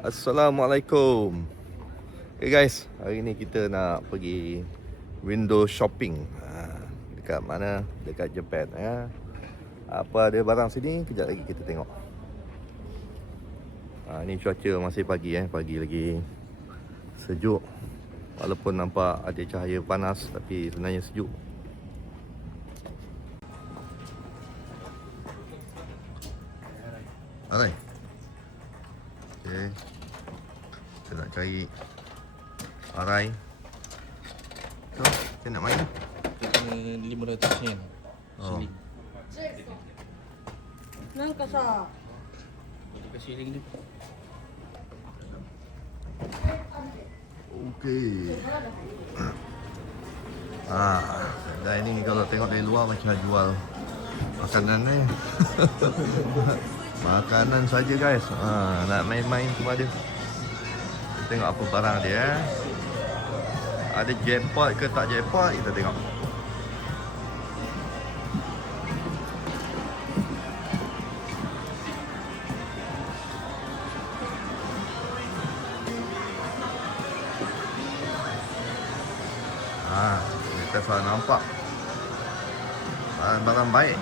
Assalamualaikum. Okay guys, hari ni kita nak pergi window shopping. Dekat mana? Dekat Japan ya. Apa ada barang sini? Kejap lagi kita tengok. Ni cuaca masih pagi pagi lagi sejuk. Walaupun nampak ada cahaya panas tapi sebenarnya sejuk. Alright. Okay. Kita nak cari arai. So, kita nak main. Kita kena 500 yen. Oh. Shilling. なんかさ、 Kita kasih shilling ni. Okey. Dan ini kalau tengok dari luar macam jual makanan ni. Makanan saja guys. Nak main-main semua ada. Kita tengok apa barang dia. Ada jackpot ke tak jackpot kita tengok. Kita salah nampak barang-barang baik,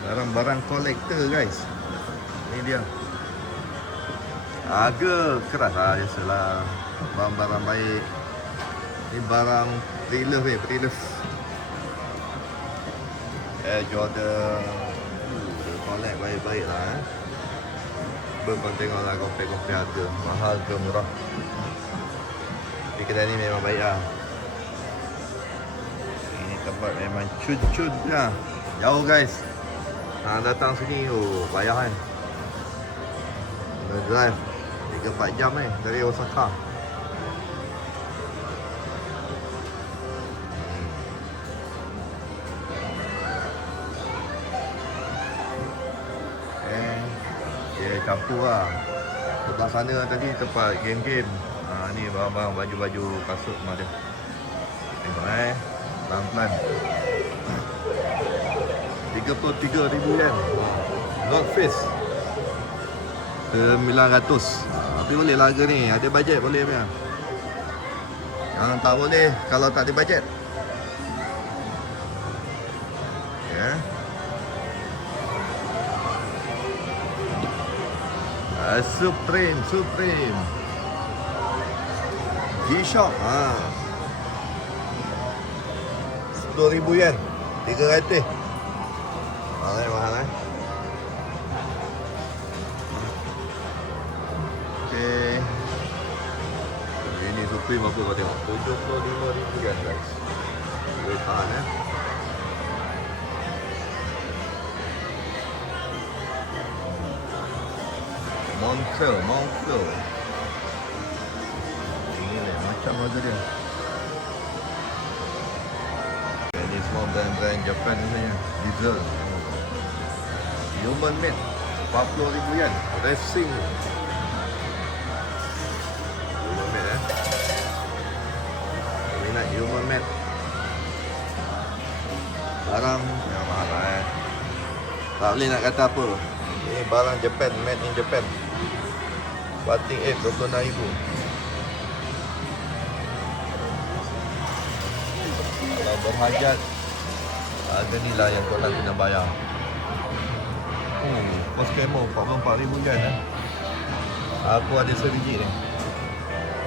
barang-barang kolektor guys. Ini dia. Harga keras lah biasalah. Barang-barang baik. Ini barang pre-love. Jordan. Dia collect baik-baik lah Kau tengok lah, compare harga. Mahal ke murah. Tapi kedai ni memang baik lah. Ini tempat memang cun-cun lah. Jauh guys. Datang sini, payah kan. Kena drive 3-4 jam dari Osaka. Dia campur lah. Sebelah sana tadi tempat game-game. Ni barang-barang baju-baju kasut semua ada. Tengok pelan-pelan. 33,000 yen. North Face 900. Tapi boleh lah harga ni. Ada bajet boleh punya. Yang tak boleh kalau tak ada bajet. Ya. Supreme G-Shock 10,000 yen 300. Mahal Okay. Ini Supreme apa kau tengok 75,000 yen guys. Boleh tahan Moncler. Ini macam harga dia. Ini semua brand-brand Japan ni saja. Diesel. Human Made 40,000 yen. Racing. Human Made Minat Human Made. Barang yang mahal Tak boleh nak kata apa. Ini barang Japan, made in Japan. Batik 26,000. Kalau berhajat, harga ni lah yang korang kena bayar. Kos camo 44,000 yen Aku ada sebiji ni.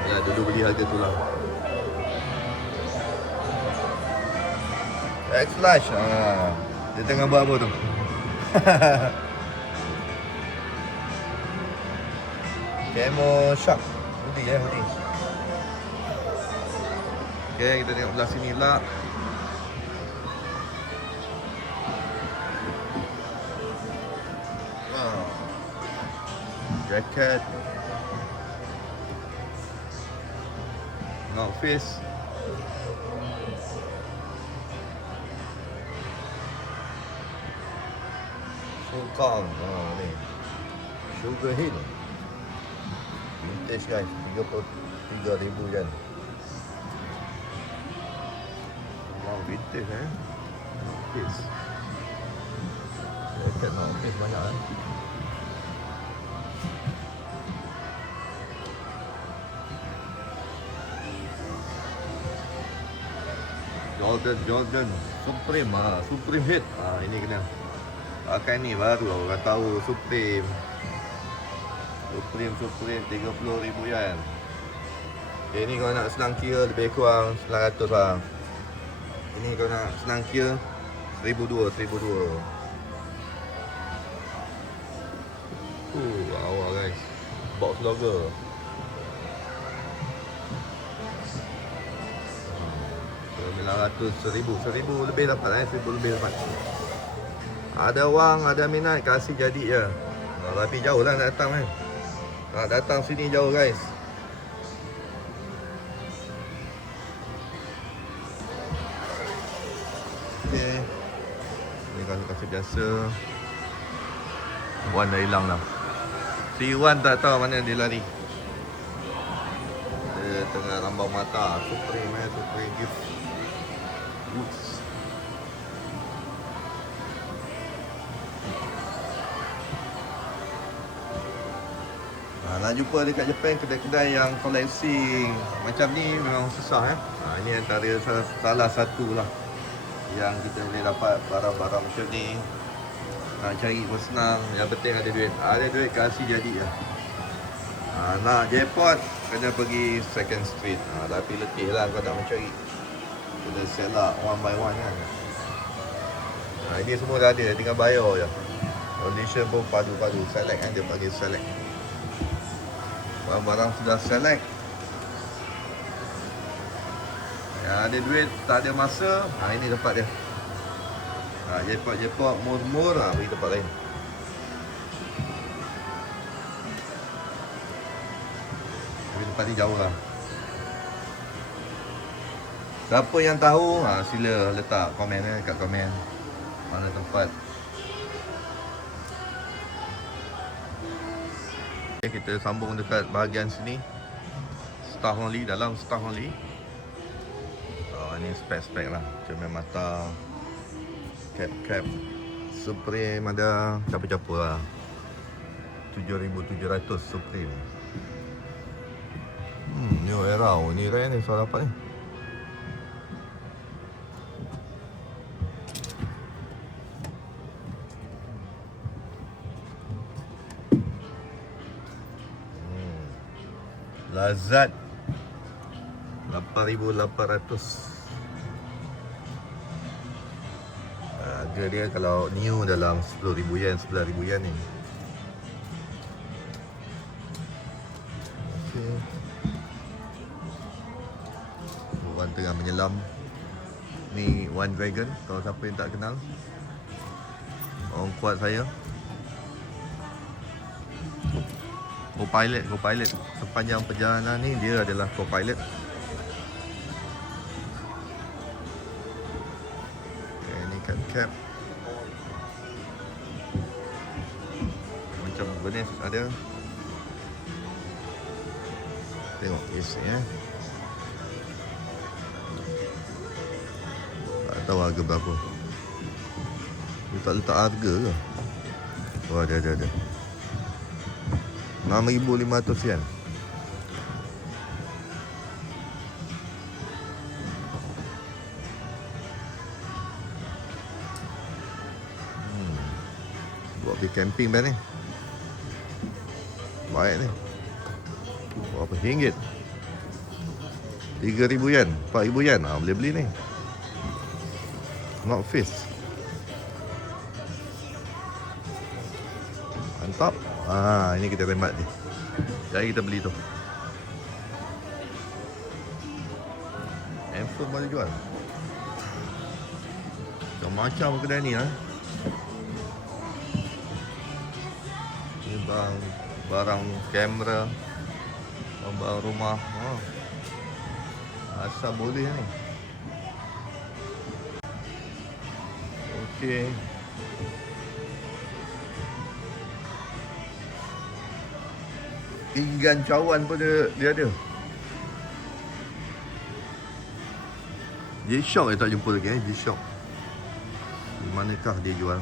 Ya, dulu beli harga tu lah. X-Flash. Dia tengah buat apa tu? Camo Shark. Hoodie hoodie. Okay, kita tengok belah sini pula. Jacket. North Face. Sultan. Ni. Sugar Hill. Vintage guys, 33,000 yen. Wow, vintage Face. Jacket North Face banyak Jordan Supreme. Supreme Head. Ini kena pakai ni baru orang tahu Supreme. Supreme 30,000 yen. Ini kalau nak senang kira lebih kurang 900 lah. Ini kalau nak senang kira 1,200. Awal guys. Box logo. Seribu lebih dapat 1,000 lebih dapat. Ada wang, ada minat, kasih jadi je. Tapi jauh lah nak datang kan. Nak datang sini jauh guys. Okay. Ni kalau kasih biasa. Wan dah hilang dah. Si Wan tak tahu mana dia lari. Dia tengah rambang mata. Supreme gift. Oops. Nak jumpa dekat Jepun kedai-kedai yang koleksi macam ni memang susah ini antara salah satu lah yang kita boleh dapat barang-barang macam ni. Nak cari pun senang, yang penting ada duit kasih jadi lah. Nak jackpot kena pergi Second Street. Tapi letih lah kau nak mencari, kena select one by one kan. Ini semua dah ada, tinggal bayar je. Condition pun padu-padu, select kan, dia panggil select. Barang sudah select. Yang ada duit, tak ada masa, ini tempat dia. Jackpot mur-mur, pergi tempat lain. Tapi tempat ni jauh lah. Siapa yang tahu, sila letak komen kat komen mana tempat. Kita sambung dekat bahagian sini. Staff only, dalam staff only. Ini spek-spek lah. Cermin mata, cap Supreme ada campur-campur lah. 7,700 Supreme. New Era. Ni rare ni, soal apa ni? Lazat 8,800. Harga dia kalau new dalam 10,000 yen, 11,000 yen ni. Okay. Orang tengah menyelam. Ni One Dragon, kalau siapa yang tak kenal. Orang kuat saya. Co-pilot sepanjang perjalanan ni dia adalah co-pilot. Okay, ni kan cap macam benis ada. Tengok isi tak tahu harga berapa. Dia tak letak harga ke? Oh ada 6,500 yen. Buat pergi camping band ni. Baik ni. Berapa ringgit? 3,000 yen, 4,000 yen. Boleh beli ni. Not Face. Mantap. Ini kita tembak ni. Jadi kita beli tu. Handphone boleh jual. Macam-macam kedai ni Ni barang kamera, barang rumah. Asal boleh ni. Okey. Pinggan cawan pun dia ada. G-Shock tak jumpa lagi G-Shock. Di manakah dia jual?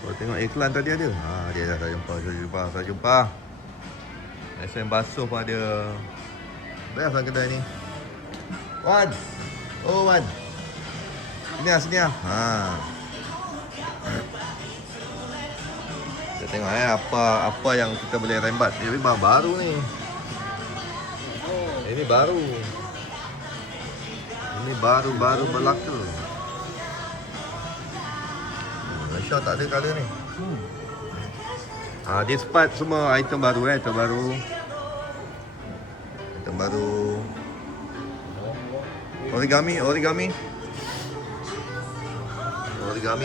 Kalau tengok iklan tadi ada. Dia dah saya jumpa. SM basuh pun ada. Best lah kedai ni. Wan. Oh Wan. Sini lah. Ha. Kita tengok apa yang kita boleh rembat. Ini baru ni. Ini baru. Ini baru berlaku. Malaysia tak ada colour ni. This part semua item baru item baru. Origami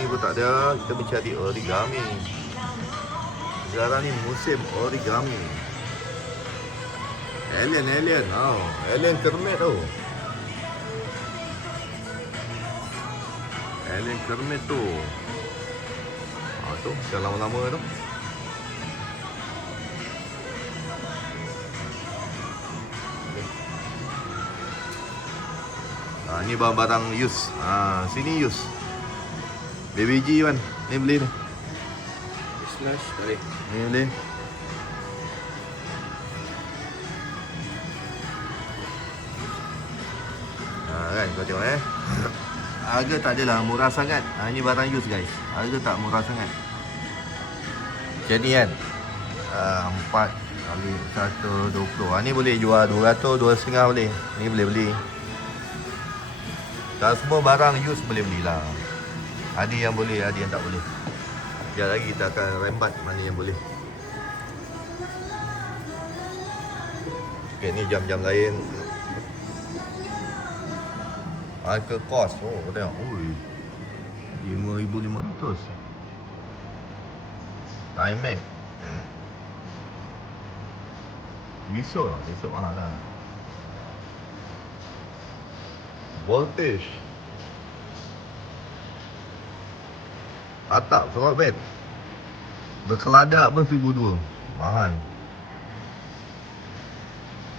pun tak ada. Kita mencari origami. Sekarang ni musim origami. Alien. Alien kermit tu. Alien kermit tu. Tu yang lama-lama tu. Ni barang use. Sini use. Baby G kan. Ni beli ni. Slash tarik. Ni beli. Kan kau tengok harga tak adalah murah sangat. Ni barang use guys. Harga tak murah sangat. Macam ni kan. 4 kali 120. Ni boleh jual 200, 2,500 boleh. Ni boleh beli. Kalau semua barang use boleh belilah. Ada yang boleh, ada yang tak boleh. Sekejap lagi kita akan rembat mana yang boleh. Okay, ni jam-jam lain. Harga kos. Oh, kau tengok. Ui. 5,500. Timex. Besok mahal lah. Voltage. Atap serot bed. Berkeladak pun 1,200. Mahal.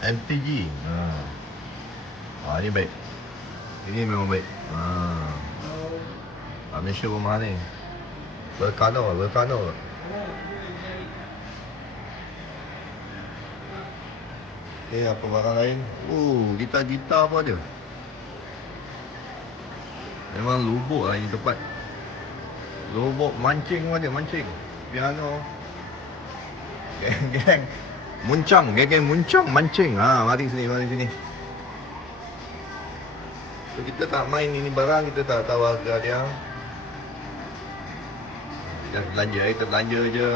MTG. Ni baik. Ini memang baik. Malaysia pun mahal ni. Volcano. Apa barang lain? Gitar pun ada. Memang lubuk lah ini tempat. Lubuk mancing pun ada, mancing. Piano. Geng muncang, mancing. Mari sini. So, kita tak main ini barang, kita tak tahu harga dia. Kita belanja je.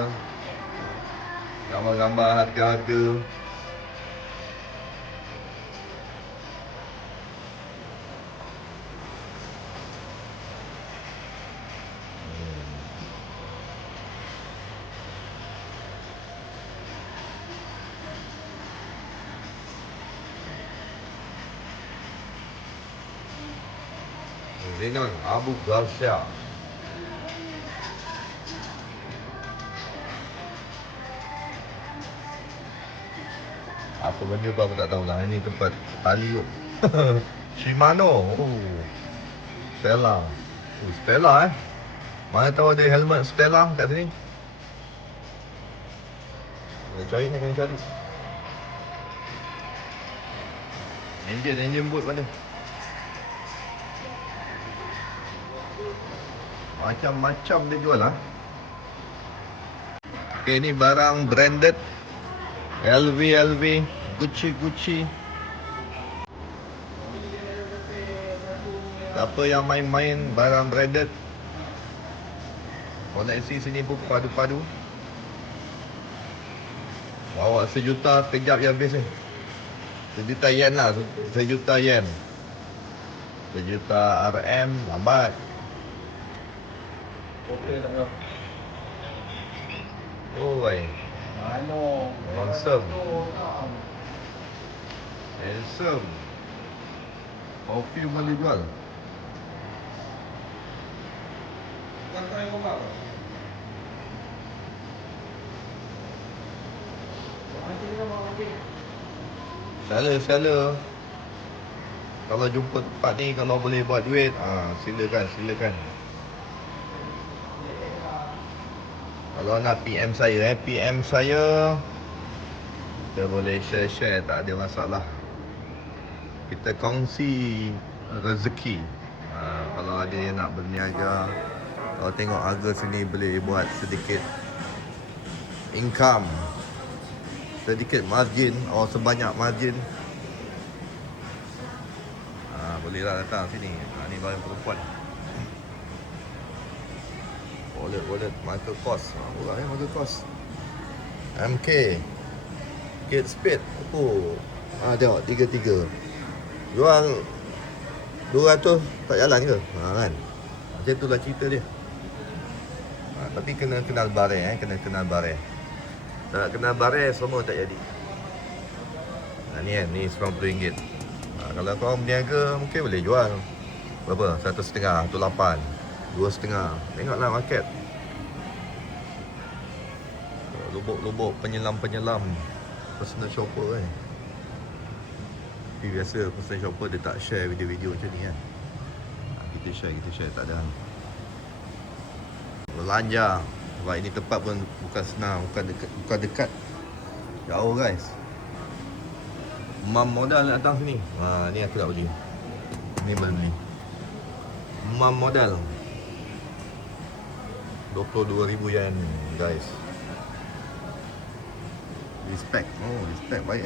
Gambar-gambar harga-harga. Renan Abu Garcia. Apa benda tu aku tak tahulah. Ini tempat tali kot. Shimano. Stella. Stella Mana tahu ada helmet Stella kat sini. Kena cari. Engine boot mana? Macam-macam dia jual lah. Okay, ni barang branded. LV, Gucci. Siapa yang main-main barang branded, koleksi sini pun padu-padu. Bawa 1 juta kejap je habis ni. 1 juta yen lah. 1 juta yen. 1 juta RM lambat. Okey tak kau? Handsome. Perfume boleh jual. Seller. Kalau jumpa tempat ni, kalau boleh buat duit, silakan. Kalau nak PM saya, kita boleh share, tak ada masalah. Kita kongsi rezeki. Kalau ada yang nak berniaga, kalau tengok harga sini boleh buat sedikit income, sedikit margin atau sebanyak margin. Bolehlah datang sini. Ni barang perempuan. Wallet Michael Kors. Murah Michael Kors. MK Kate Spade. Tengok 33. Jual 200 tak jalan ke? Kan. Macam itulah cerita dia. Tapi kena kenal barang kena kenal barang. Tak nak kenal barang semua tak jadi. Ni kan, ni RM90. Kalau korang berniaga mungkin boleh jual berapa? 1.5 atau 8, 2.5. Tengoklah market. Lubuk-lubuk penyelam personal shopper kan. Tapi biasa personal shopper dia tak share video-video macam ni kan. Kita share tak ada. Belanja. Sebab ini tempat pun bukan senang, bukan dekat. Jauh guys. Mam modal nak datang sini. Ni aku tak beli. Ni baru beli. Mam modal 22,000 yen guys. Respect. Respect baik